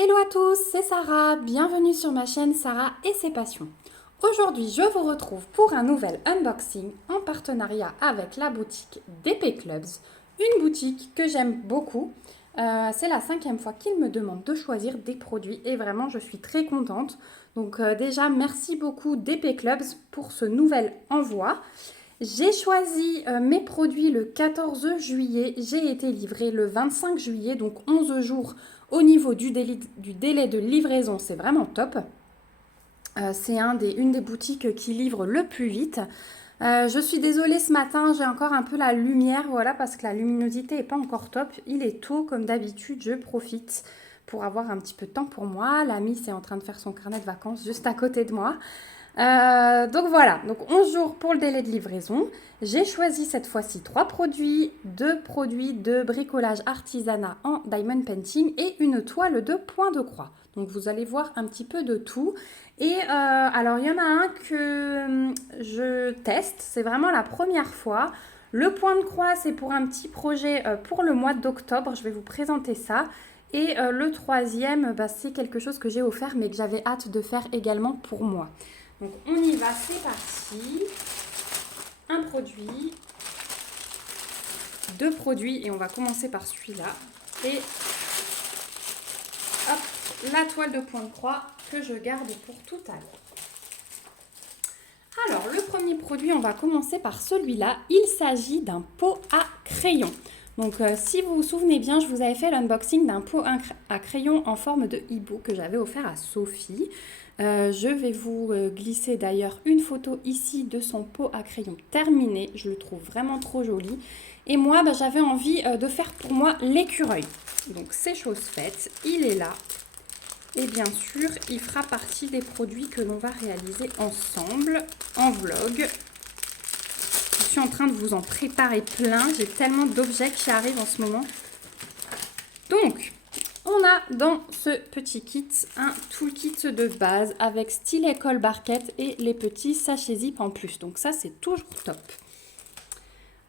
Hello à tous, c'est Sarah, bienvenue sur ma chaîne Sarah et ses passions. Aujourd'hui, je vous retrouve pour un nouvel unboxing en partenariat avec la boutique DP Clubs, une boutique que j'aime beaucoup. C'est la 5e fois qu'ils me demandent de choisir des produits et vraiment je suis très contente. Donc déjà, merci beaucoup DP Clubs pour ce nouvel envoi. J'ai choisi mes produits le 14 juillet, j'ai été livrée le 25 juillet, donc 11 jours au niveau du délai de livraison, c'est vraiment top. C'est une des boutiques qui livre le plus vite. Je suis désolée ce matin, j'ai encore un peu la lumière, voilà, parce que la luminosité n'est pas encore top. Il est tôt, comme d'habitude, je profite pour avoir un petit peu de temps pour moi. L'ami est en train de faire son carnet de vacances juste à côté de moi. Donc voilà, donc 11 jours pour le délai de livraison. J'ai choisi cette fois-ci 3 produits, 2 produits de bricolage artisanat en diamond painting et une toile de point de croix. Donc vous allez voir un petit peu de tout. Et alors il y en a un que je teste, c'est vraiment la première fois. Le point de croix, c'est pour un petit projet pour le mois d'octobre, je vais vous présenter ça. Et le troisième, c'est quelque chose que j'ai offert mais que j'avais hâte de faire également pour moi. Donc on y va, c'est parti. Un produit, 2 produits et on va commencer par celui-là. Et hop, la toile de point de croix que je garde pour tout à l'heure. Alors le premier produit, on va commencer par celui-là. Il s'agit d'un pot à crayon. Donc si vous vous souvenez bien, je vous avais fait l'unboxing d'un pot à crayon en forme de hibou que j'avais offert à Sophie. Je vais vous glisser d'ailleurs une photo ici de son pot à crayon terminé. Je le trouve vraiment trop joli. Et moi, j'avais envie de faire pour moi l'écureuil. Donc c'est chose faite, il est là. Et bien sûr, il fera partie des produits que l'on va réaliser ensemble en vlog. Je suis en train de vous en préparer plein. J'ai tellement d'objets qui arrivent en ce moment. Donc, on a dans ce petit kit un toolkit de base avec stylet colle barquette et les petits sachets zip en plus. Donc ça, c'est toujours top.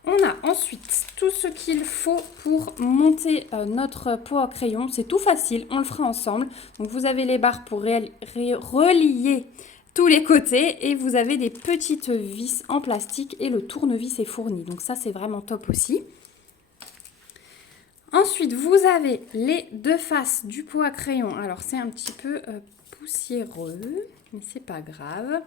On a ensuite tout ce qu'il faut pour monter notre pot à crayon. C'est tout facile, on le fera ensemble. Donc vous avez les barres pour relier tous les côtés et vous avez des petites vis en plastique et le tournevis est fourni. Donc ça, c'est vraiment top aussi. Ensuite, vous avez les 2 faces du pot à crayon. Alors, c'est un petit peu poussiéreux, mais c'est pas grave.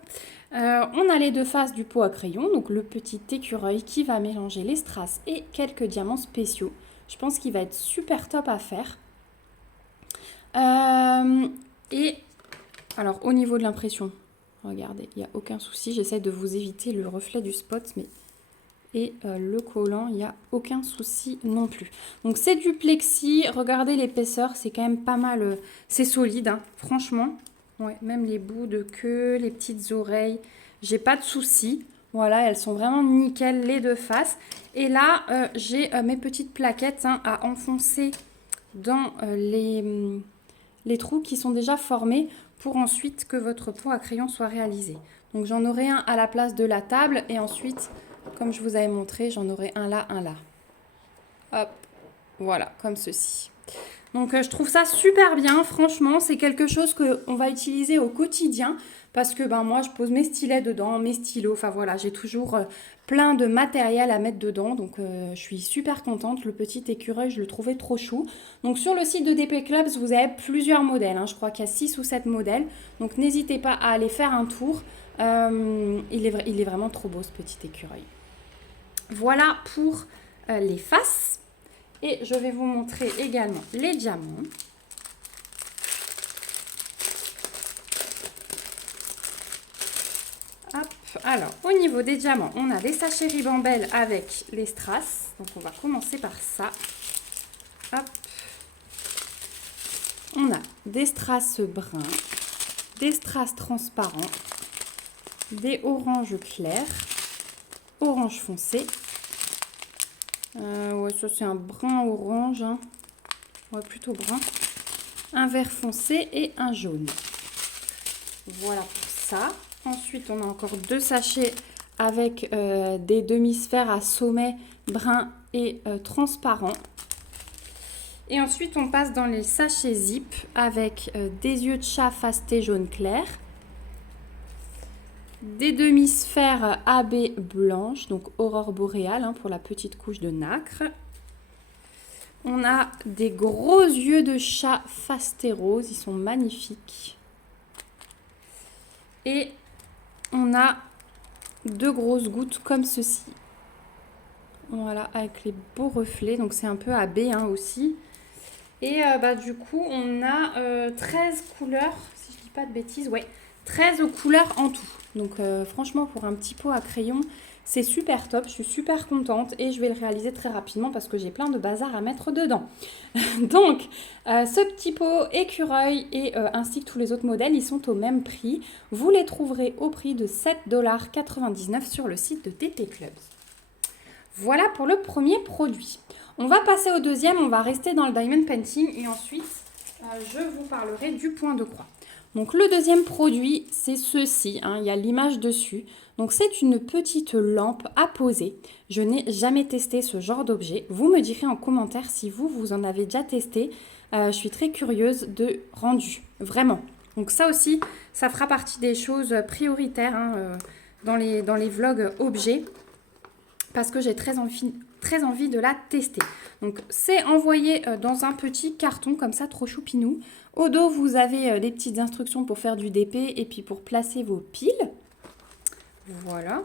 On a les 2 faces du pot à crayon, donc le petit écureuil qui va mélanger les strass et quelques diamants spéciaux. Je pense qu'il va être super top à faire. Et alors, au niveau de l'impression, regardez, il n'y a aucun souci. J'essaie de vous éviter le reflet du spot, mais... Et le collant, il n'y a aucun souci non plus. Donc c'est du plexi, regardez l'épaisseur, c'est quand même pas mal, c'est solide, hein, franchement. Ouais, même les bouts de queue, les petites oreilles, j'ai pas de souci. Voilà, elles sont vraiment nickel, les 2 faces. Et là, j'ai mes petites plaquettes à enfoncer dans les trous qui sont déjà formés pour ensuite que votre pot à crayon soit réalisé. Donc j'en aurai un à la place de la table et ensuite... Comme je vous avais montré, j'en aurai un là, un là. Hop, voilà, comme ceci. Donc je trouve ça super bien, franchement, c'est quelque chose qu'on va utiliser au quotidien parce que moi je pose mes stylets dedans, mes stylos, enfin voilà, j'ai toujours plein de matériel à mettre dedans, donc je suis super contente. Le petit écureuil, je le trouvais trop chou. Donc sur le site de DP Clubs, vous avez plusieurs modèles, hein. Je crois qu'il y a 6 ou 7 modèles, donc n'hésitez pas à aller faire un tour. Il est vraiment trop beau ce petit écureuil. Voilà pour les faces. Et je vais vous montrer également les diamants. Hop. Alors, au niveau des diamants, on a des sachets Ribambelle avec les strass. Donc, on va commencer par ça. Hop. On a des strass bruns, des strass transparents, des oranges clairs, orange foncé. Ouais, ça c'est un brun orange, hein. Ouais, plutôt brun. Un vert foncé et un jaune. Voilà pour ça. Ensuite, on a encore 2 sachets avec des demi-sphères à sommet brun et transparent. Et ensuite, on passe dans les sachets zip avec des yeux de chat fasté jaune clair, des demi-sphères AB blanches, donc aurore boréale pour la petite couche de nacre. On a des gros yeux de chat fasté rose, ils sont magnifiques. Et on a 2 grosses gouttes comme ceci. Voilà, avec les beaux reflets, donc c'est un peu AB aussi. Et du coup, on a 13 couleurs, si je ne dis pas de bêtises, ouais, 13 couleurs en tout. Donc franchement, pour un petit pot à crayon, c'est super top. Je suis super contente et je vais le réaliser très rapidement parce que j'ai plein de bazar à mettre dedans. Donc, ce petit pot écureuil et ainsi que tous les autres modèles, ils sont au même prix. Vous les trouverez au prix de 7,99 $ sur le site de TP Clubs. Voilà pour le premier produit. On va passer au deuxième, on va rester dans le diamond painting et ensuite je vous parlerai du point de croix. Donc le deuxième produit, c'est ceci, il y a l'image dessus. Donc c'est une petite lampe à poser. Je n'ai jamais testé ce genre d'objet. Vous me direz en commentaire si vous en avez déjà testé. Je suis très curieuse de rendu, vraiment. Donc ça aussi, ça fera partie des choses prioritaires dans les vlogs objets. Parce que j'ai très envie de la tester. Donc, c'est envoyé dans un petit carton comme ça, trop choupinou. Au dos, vous avez des petites instructions pour faire du DP et puis pour placer vos piles. Voilà.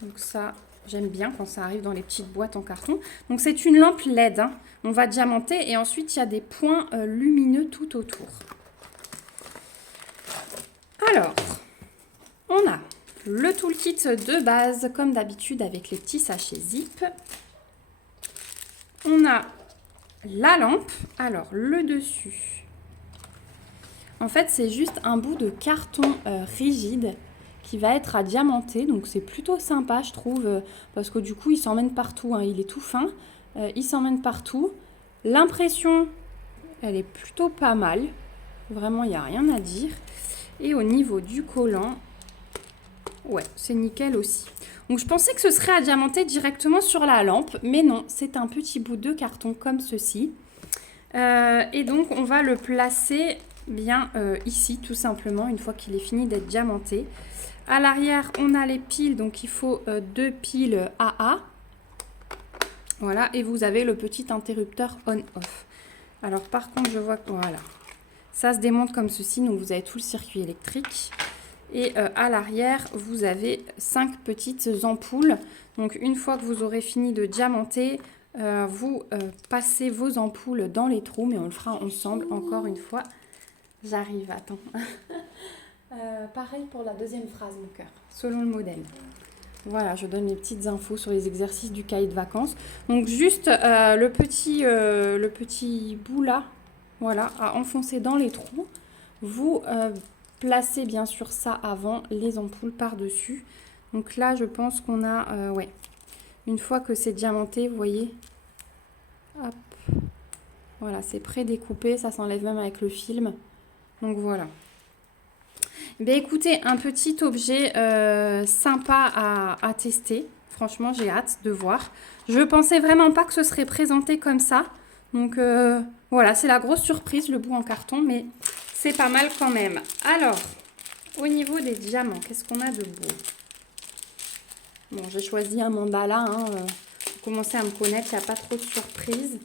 Donc ça, j'aime bien quand ça arrive dans les petites boîtes en carton. Donc, c'est une lampe LED. On va diamanter et ensuite, il y a des points lumineux tout autour. Alors, on a le toolkit de base, comme d'habitude, avec les petits sachets zip. On a la lampe. Alors, le dessus. En fait, c'est juste un bout de carton rigide qui va être à diamanter. Donc, c'est plutôt sympa, je trouve, parce que du coup, il s'emmène partout. Il est tout fin. Il s'emmène partout. L'impression, elle est plutôt pas mal. Vraiment, il n'y a rien à dire. Et au niveau du collant, ouais, c'est nickel aussi. Donc, je pensais que ce serait à diamanter directement sur la lampe, mais non, c'est un petit bout de carton comme ceci. Et donc, on va le placer bien ici, tout simplement, une fois qu'il est fini d'être diamanté. À l'arrière, on a les piles, donc il faut 2 piles AA. Voilà, et vous avez le petit interrupteur on-off. Alors, par contre, je vois que, voilà, ça se démonte comme ceci, donc vous avez tout le circuit électrique. Et à l'arrière, vous avez 5 petites ampoules. Donc, une fois que vous aurez fini de diamanter, vous passez vos ampoules dans les trous. Mais on le fera ensemble, encore une fois. J'arrive, attends. Pareil pour la deuxième phrase, mon cœur, selon le modèle. Voilà, je donne les petites infos sur les exercices du cahier de vacances. Donc, juste le petit bout là, voilà, à enfoncer dans les trous. Vous placez bien sûr ça avant, les ampoules par-dessus. Donc là, je pense qu'on a, ouais, une fois que c'est diamanté, vous voyez, hop, voilà, c'est pré-découpé, ça s'enlève même avec le film. Donc voilà. Ben écoutez, un petit objet sympa à tester. Franchement, j'ai hâte de voir. Je pensais vraiment pas que ce serait présenté comme ça. Donc voilà, c'est la grosse surprise, le bout en carton, mais c'est pas mal quand même. Alors, au niveau des diamants, qu'est-ce qu'on a de beau? Bon, j'ai choisi un mandala. Vous commencez à me connaître, il n'y a pas trop de surprises.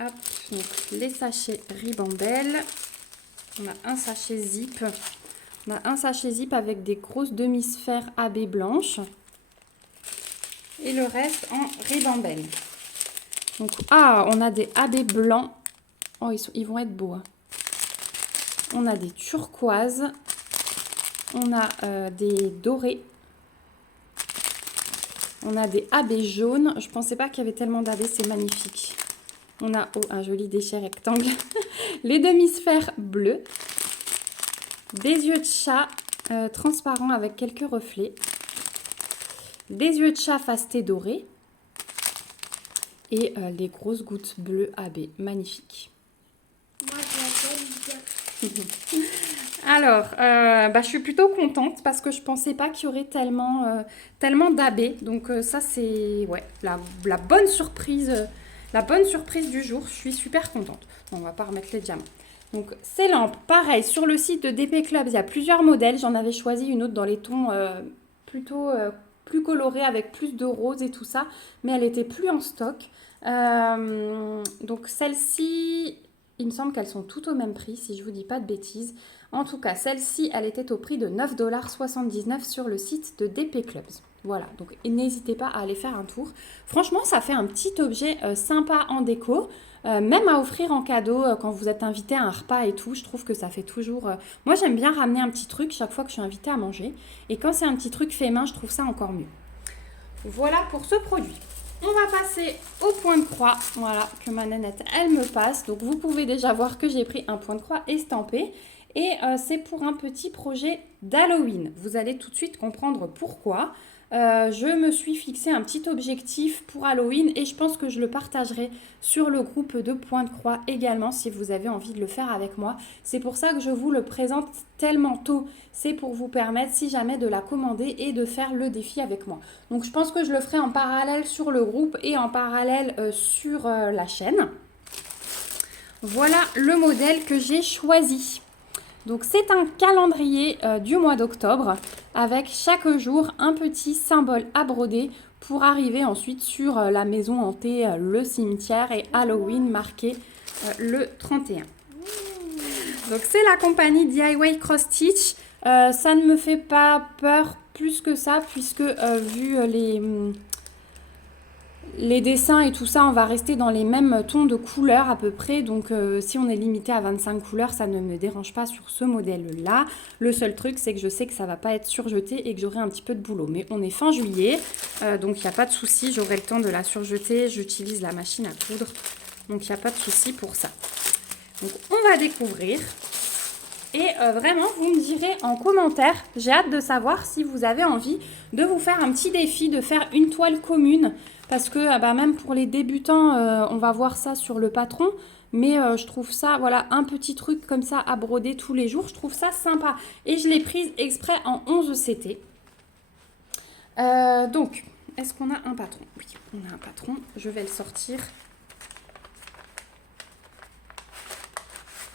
Hop, donc les sachets Ribambelle. On a un sachet zip. On a un sachet zip avec des grosses demi-sphères AB blanches. Et le reste en Ribambelle. Donc, on a des AB blancs. Oh, ils vont être beaux. On a des turquoises. On a des dorés. On a des AB jaunes. Je ne pensais pas qu'il y avait tellement d'AB. C'est magnifique. On a un joli déchet rectangle. Les demi-sphères bleues. Des yeux de chat transparents avec quelques reflets. Des yeux de chat fastés dorés. Et les grosses gouttes bleues AB. Magnifique. Moi, je l'aime bien. Alors, je suis plutôt contente parce que je pensais pas qu'il y aurait tellement d'abbés. Donc ça, c'est ouais, la bonne surprise du jour. Je suis super contente. Bon, on va pas remettre les diamants. Donc ces lampes, pareil, sur le site de DP Clubs, il y a plusieurs modèles. J'en avais choisi une autre dans les tons plutôt plus colorés avec plus de rose et tout ça. Mais elle était plus en stock. Donc celle-ci, il me semble qu'elles sont toutes au même prix, si je vous dis pas de bêtises. En tout cas, celle-ci, elle était au prix de 9,79 $ sur le site de DP Clubs. Voilà, donc n'hésitez pas à aller faire un tour. Franchement, ça fait un petit objet sympa en déco, même à offrir en cadeau quand vous êtes invité à un repas et tout. Je trouve que ça fait toujours... Moi, j'aime bien ramener un petit truc chaque fois que je suis invitée à manger. Et quand c'est un petit truc fait main, je trouve ça encore mieux. Voilà pour ce produit. On va passer au point de croix, voilà, que ma nanette, elle me passe. Donc vous pouvez déjà voir que j'ai pris un point de croix estampé. Et c'est pour un petit projet d'Halloween. Vous allez tout de suite comprendre pourquoi. Je me suis fixé un petit objectif pour Halloween et je pense que je le partagerai sur le groupe de Point de Croix également si vous avez envie de le faire avec moi. C'est pour ça que je vous le présente tellement tôt. C'est pour vous permettre, si jamais, de la commander et de faire le défi avec moi. Donc je pense que je le ferai en parallèle sur le groupe et en parallèle sur la chaîne. Voilà le modèle que j'ai choisi. Donc c'est un calendrier du mois d'octobre avec chaque jour un petit symbole à broder pour arriver ensuite sur la maison hantée, le cimetière et Halloween marqué le 31. Donc c'est la compagnie DIY Cross Stitch. Ça ne me fait pas peur plus que ça puisque vu les dessins et tout ça, on va rester dans les mêmes tons de couleurs à peu près. Donc si on est limité à 25 couleurs, ça ne me dérange pas sur ce modèle-là. Le seul truc, c'est que je sais que ça ne va pas être surjeté et que j'aurai un petit peu de boulot. Mais on est fin juillet, donc il n'y a pas de souci. J'aurai le temps de la surjeter. J'utilise la machine à coudre. Donc il n'y a pas de souci pour ça. Donc on va découvrir. Et vraiment, vous me direz en commentaire, j'ai hâte de savoir si vous avez envie de vous faire un petit défi, de faire une toile commune. Parce que même pour les débutants, on va voir ça sur le patron. Mais je trouve ça, voilà, un petit truc comme ça à broder tous les jours. Je trouve ça sympa. Et je l'ai prise exprès en 11 CT. Donc, est-ce qu'on a un patron? Oui, on a un patron. Je vais le sortir.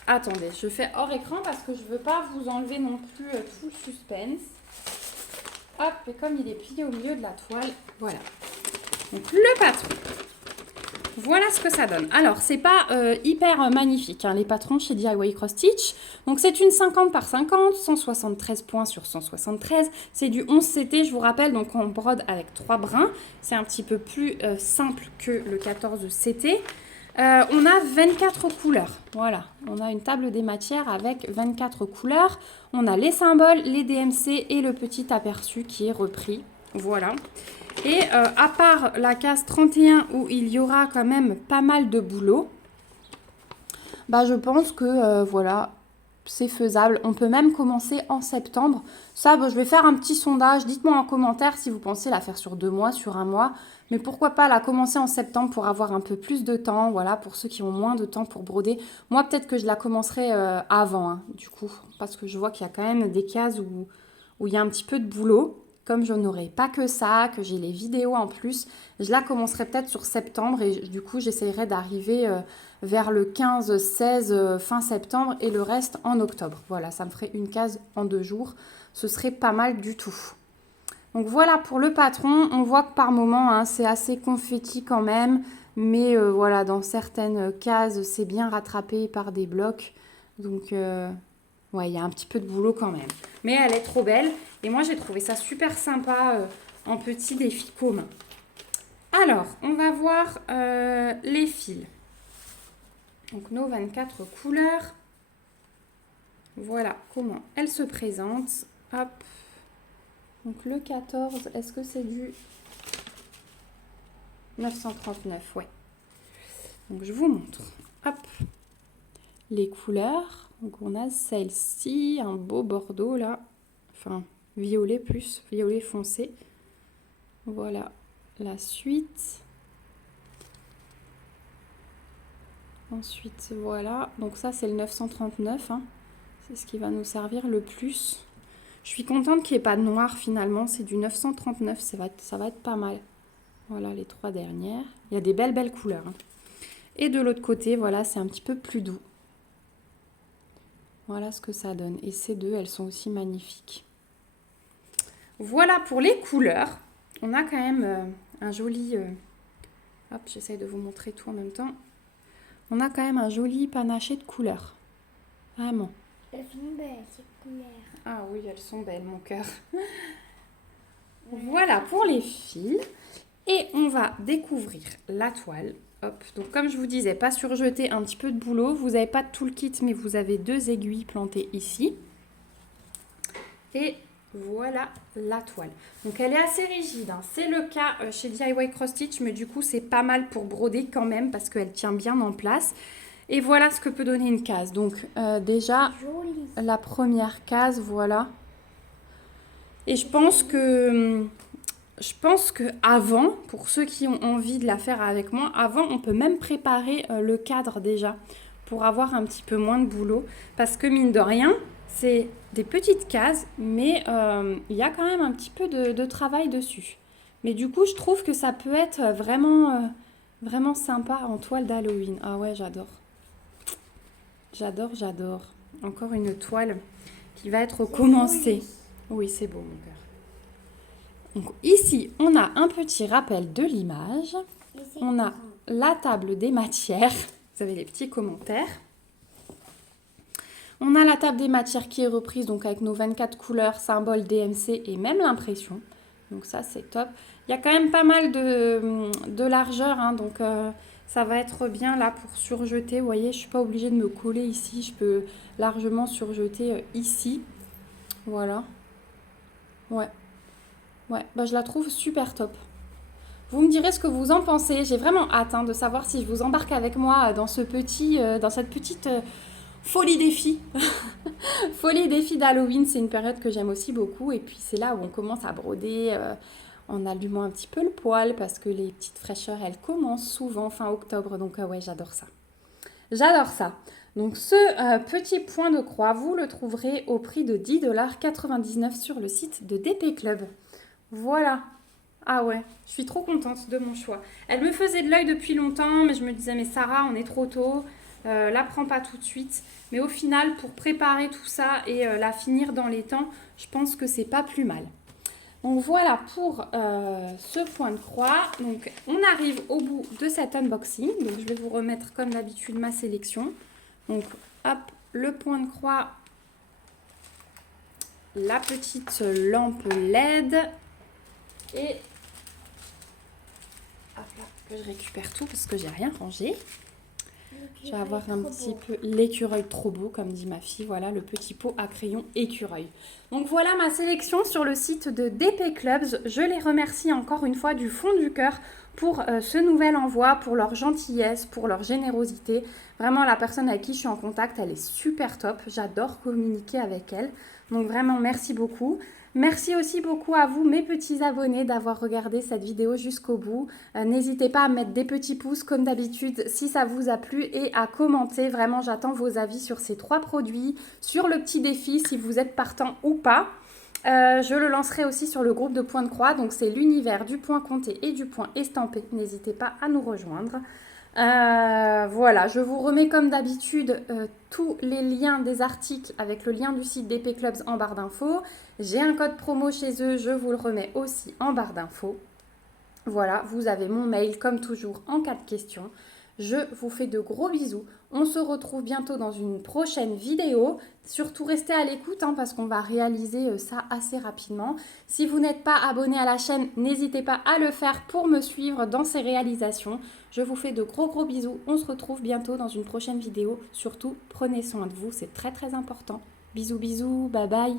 Attendez, je fais hors écran parce que je ne veux pas vous enlever non plus tout le suspense. Hop, et comme il est plié au milieu de la toile, voilà. Donc le patron. Voilà ce que ça donne. Alors, c'est pas hyper magnifique, hein, les patrons chez DIY Cross Stitch. Donc, c'est une 50 par 50, 173 points sur 173. C'est du 11 CT, je vous rappelle, donc on brode avec 3 brins. C'est un petit peu plus simple que le 14 CT. On a 24 couleurs. Voilà, on a une table des matières avec 24 couleurs. On a les symboles, les DMC et le petit aperçu qui est repris. Voilà. Et à part la case 31 où il y aura quand même pas mal de boulot, je pense que voilà, c'est faisable. On peut même commencer en septembre. Ça, je vais faire un petit sondage. Dites-moi en commentaire si vous pensez la faire sur 2 mois, sur 1 mois. Mais pourquoi pas la commencer en septembre pour avoir un peu plus de temps, voilà, pour ceux qui ont moins de temps pour broder. Moi, peut-être que je la commencerai avant, hein, du coup, parce que je vois qu'il y a quand même des cases où il y a un petit peu de boulot. Comme je n'aurai pas que ça, que j'ai les vidéos en plus, je la commencerai peut-être sur septembre et du coup, j'essayerai d'arriver vers le 15-16 fin septembre et le reste en octobre. Voilà, ça me ferait une case en 2 jours. Ce serait pas mal du tout. Donc voilà pour le patron. On voit que par moment, hein, c'est assez confetti quand même. Mais voilà, dans certaines cases, c'est bien rattrapé par des blocs. Donc ouais, il y a un petit peu de boulot quand même. Mais elle est trop belle. Et moi, j'ai trouvé ça super sympa en petit défi commun. Alors, on va voir les fils. Donc nos 24 couleurs. Voilà comment elles se présentent. Hop. Donc le 14, est-ce que c'est du 939? Ouais. Donc je vous montre. Hop. Les couleurs. Donc on a celle-ci, un beau bordeaux là. Enfin, violet plus, violet foncé. Voilà la suite. Ensuite, voilà. Donc ça, c'est le 939. Hein. C'est ce qui va nous servir le plus. Je suis contente qu'il n'y ait pas de noir finalement. C'est du 939. Ça va être pas mal. Voilà les 3 dernières. Il y a des belles couleurs. Hein. Et de l'autre côté, voilà, c'est un petit peu plus doux. Voilà ce que ça donne. Et ces deux, elles sont aussi magnifiques. Voilà pour les couleurs. On a quand même un joli... hop, j'essaye de vous montrer tout en même temps. On a quand même un joli panaché de couleurs. Vraiment. Elles sont belles, ces couleurs. Ah oui, elles sont belles, mon cœur. Voilà pour les fils. Et on va découvrir la toile. Hop. Donc comme je vous disais, pas surjeter un petit peu de boulot. Vous n'avez pas tout le kit, mais vous avez 2 aiguilles plantées ici. Et voilà la toile. Donc elle est assez rigide. Hein. C'est le cas chez DIY Cross Stitch, mais du coup c'est pas mal pour broder quand même parce qu'elle tient bien en place. Et voilà ce que peut donner une case. Donc déjà, Joli. la première case, voilà. Et je pense que avant, pour ceux qui ont envie de la faire avec moi, avant on peut même préparer le cadre déjà pour avoir un petit peu moins de boulot. Parce que mine de rien, c'est des petites cases, mais il y a quand même un petit peu de travail dessus. Mais du coup, je trouve que ça peut être vraiment sympa en toile d'Halloween. Ah ouais, j'adore. J'adore. Encore une toile qui va être commencée. Oui, c'est beau, mon cœur. Donc ici, on a un petit rappel de l'image. On a la table des matières. Vous avez les petits commentaires. On a la table des matières qui est reprise donc avec nos 24 couleurs, symboles DMC et même l'impression. Donc ça, c'est top. Il y a quand même pas mal de largeur, hein, donc ça va être bien là pour surjeter. Vous voyez, je ne suis pas obligée de me coller ici. Je peux largement surjeter ici. Voilà. Ouais, bah, je la trouve super top. Vous me direz ce que vous en pensez. J'ai vraiment hâte de savoir si je vous embarque avec moi dans cette petite folie défi. Folie défi d'Halloween, c'est une période que j'aime aussi beaucoup. Et puis c'est là où on commence à broder en allumant un petit peu le poêle parce que les petites fraîcheurs, elles commencent souvent fin octobre. Donc ouais, j'adore ça. J'adore ça. Donc ce petit point de croix, vous le trouverez au prix de 10,99 $ sur le site de DP Club. Voilà. Ah ouais, je suis trop contente de mon choix. Elle me faisait de l'œil depuis longtemps, mais je me disais, mais Sarah, on est trop tôt, la prends pas tout de suite. Mais au final, pour préparer tout ça et la finir dans les temps, je pense que c'est pas plus mal. Donc voilà pour ce point de croix. Donc on arrive au bout de cet unboxing. Donc je vais vous remettre comme d'habitude ma sélection. Donc hop, le point de croix, la petite lampe LED et hop là, que je récupère tout parce que j'ai rien rangé. Je vais avoir un petit peu l'écureuil trop beau, comme dit ma fille. Voilà, le petit pot à crayon écureuil. Donc voilà ma sélection sur le site de DP Clubs. Je les remercie encore une fois du fond du cœur pour ce nouvel envoi, pour leur gentillesse, pour leur générosité. Vraiment, la personne avec qui je suis en contact, elle est super top. J'adore communiquer avec elle. Donc vraiment, merci beaucoup. Merci aussi beaucoup à vous, mes petits abonnés, d'avoir regardé cette vidéo jusqu'au bout. N'hésitez pas à mettre des petits pouces comme d'habitude si ça vous a plu et à commenter. Vraiment, j'attends vos avis sur ces 3 produits, sur le petit défi si vous êtes partant ou pas. Je le lancerai aussi sur le groupe de Point de Croix. Donc, c'est l'univers du point compté et du point estampé. N'hésitez pas à nous rejoindre. Voilà, je vous remets comme d'habitude tous les liens des articles avec le lien du site DP Clubs en barre d'infos. J'ai un code promo chez eux, je vous le remets aussi en barre d'infos. Voilà, vous avez mon mail comme toujours en cas de questions. Je vous fais de gros bisous. On se retrouve bientôt dans une prochaine vidéo. Surtout restez à l'écoute parce qu'on va réaliser ça assez rapidement. Si vous n'êtes pas abonné à la chaîne, n'hésitez pas à le faire pour me suivre dans ces réalisations. Je vous fais de gros bisous. On se retrouve bientôt dans une prochaine vidéo. Surtout, prenez soin de vous, c'est très important. Bisous, bye bye.